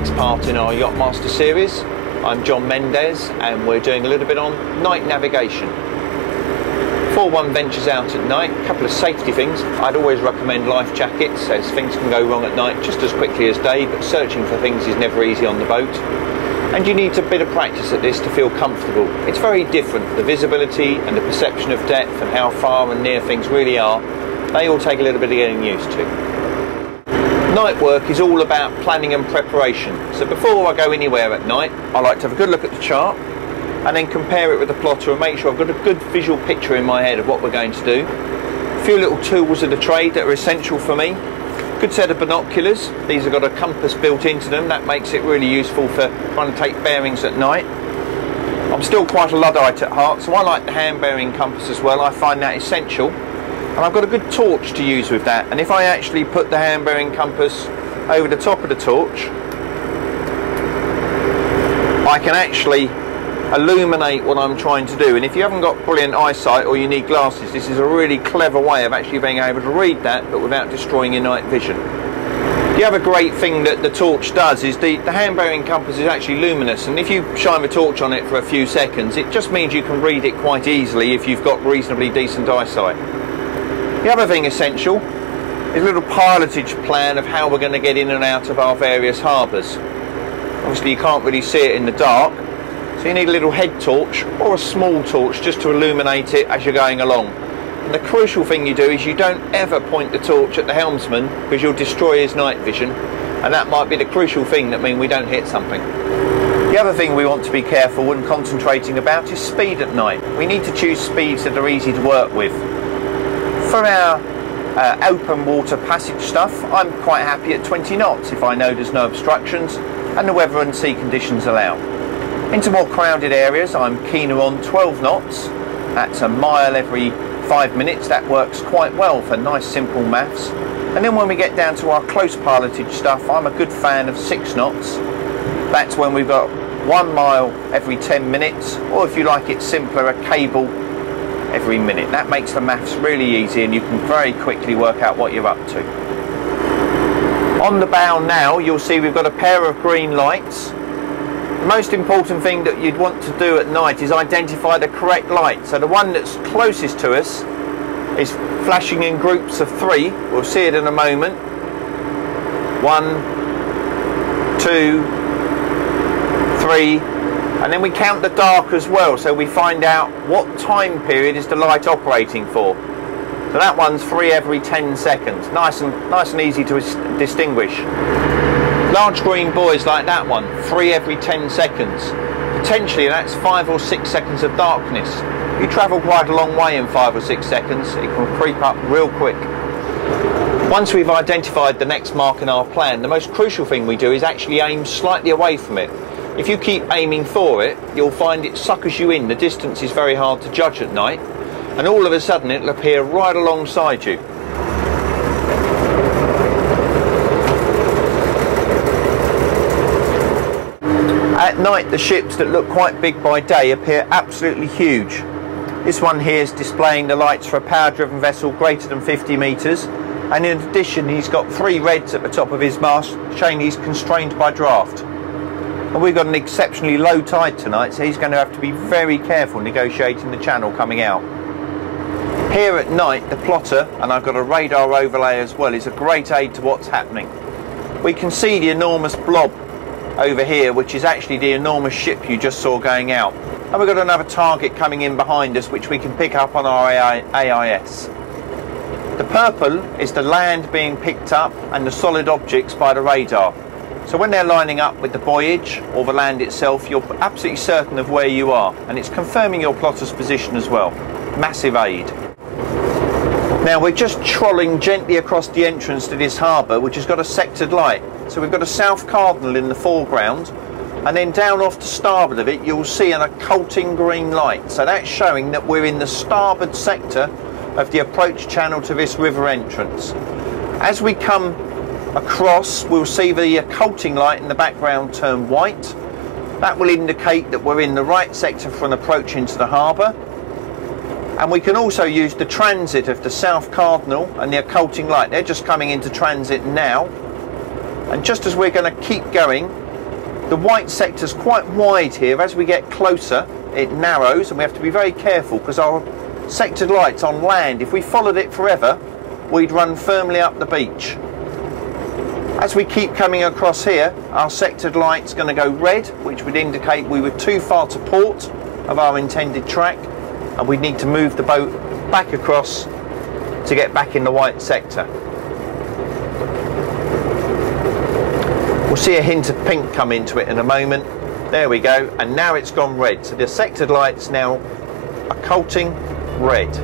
next part in our Yachtmaster series. I'm John Mendez and we're doing a little bit on night navigation. Before one ventures out at night, a couple of safety things. I'd always recommend life jackets, as things can go wrong at night just as quickly as day, but searching for things is never easy on the boat. And you need a bit of practice at this to feel comfortable. It's very different. The visibility and the perception of depth and how far and near things really are, they all take a little bit of getting used to. Night work is all about planning and preparation. So before I go anywhere at night, I like to have a good look at the chart and then compare it with the plotter and make sure I've got a good visual picture in my head of what we're going to do. A few little tools of the trade that are essential for me. Good set of binoculars. These have got a compass built into them. That makes it really useful for trying to take bearings at night. I'm still quite a Luddite at heart, so I like the hand bearing compass as well. I find that essential. And I've got a good torch to use with that, and if I actually put the hand bearing compass over the top of the torch, I can actually illuminate what I'm trying to do. And if you haven't got brilliant eyesight or you need glasses, this is a really clever way of actually being able to read that but without destroying your night vision. The other great thing that the torch does is the hand bearing compass is actually luminous, and if you shine a torch on it for a few seconds, it just means you can read it quite easily if you've got reasonably decent eyesight. The other thing essential is a little pilotage plan of how we're going to get in and out of our various harbours. Obviously you can't really see it in the dark, so you need a little head torch or a small torch just to illuminate it as you're going along. And the crucial thing you do is you don't ever point the torch at the helmsman, because you'll destroy his night vision, and that might be the crucial thing that means we don't hit something. The other thing we want to be careful and concentrating about is speed at night. We need to choose speeds that are easy to work with. For our open water passage stuff, I'm quite happy at 20 knots if I know there's no obstructions and the weather and sea conditions allow. Into more crowded areas, I'm keener on 12 knots. That's a mile every 5 minutes. That works quite well for nice simple maths. And then when we get down to our close pilotage stuff, I'm a good fan of 6 knots. That's when we've got 1 mile every 10 minutes, or if you like it simpler, a cable every minute. That makes the maths really easy and you can very quickly work out what you're up to. On the bow now, you'll see we've got a pair of green lights. The most important thing that you'd want to do at night is identify the correct light. So the one that's closest to us is flashing in groups of 3. We'll see it in a moment. 1, 2, 3. And then we count the dark as well, so we find out what time period is the light operating for. So that one's 3 every 10 seconds. Nice and easy to distinguish. Large green buoys like that one, 3 every 10 seconds. Potentially that's 5 or 6 seconds of darkness. You travel quite a long way in 5 or 6 seconds, it can creep up real quick. Once we've identified the next mark in our plan, the most crucial thing we do is actually aim slightly away from it. If you keep aiming for it, you'll find it suckers you in. The distance is very hard to judge at night, and all of a sudden it'll appear right alongside you. At night, the ships that look quite big by day appear absolutely huge. This one here is displaying the lights for a power-driven vessel greater than 50 metres, and in addition he's got 3 reds at the top of his mast showing he's constrained by draft. And we've got an exceptionally low tide tonight, so he's going to have to be very careful negotiating the channel coming out. Here at night, the plotter, and I've got a radar overlay as well, is a great aid to what's happening. We can see the enormous blob over here, which is actually the enormous ship you just saw going out. And we've got another target coming in behind us, which we can pick up on our AIS. The purple is the land being picked up and the solid objects by the radar. So when they're lining up with the buoyage or the land itself, you're absolutely certain of where you are, and it's confirming your plotter's position as well. Massive aid. Now we're just trolling gently across the entrance to this harbour, which has got a sectored light. So we've got a south cardinal in the foreground, and then down off to starboard of it you'll see an occulting green light. So that's showing that we're in the starboard sector of the approach channel to this river entrance. As we come across, we'll see the occulting light in the background turn white. That will indicate that we're in the right sector for an approach into the harbour. And we can also use the transit of the south cardinal and the occulting light. They're just coming into transit now. And just as we're going to keep going, The white sector's quite wide here. As we get closer, it narrows, and we have to be very careful because our sectored lights on land, if we followed it forever, we'd run firmly up the beach. As we keep coming across here, our sectored light's going to go red, which would indicate we were too far to port of our intended track, and we'd need to move the boat back across to get back in the white sector. We'll see a hint of pink come into it in a moment. There we go, and now it's gone red. So the sectored lights now are occulting red.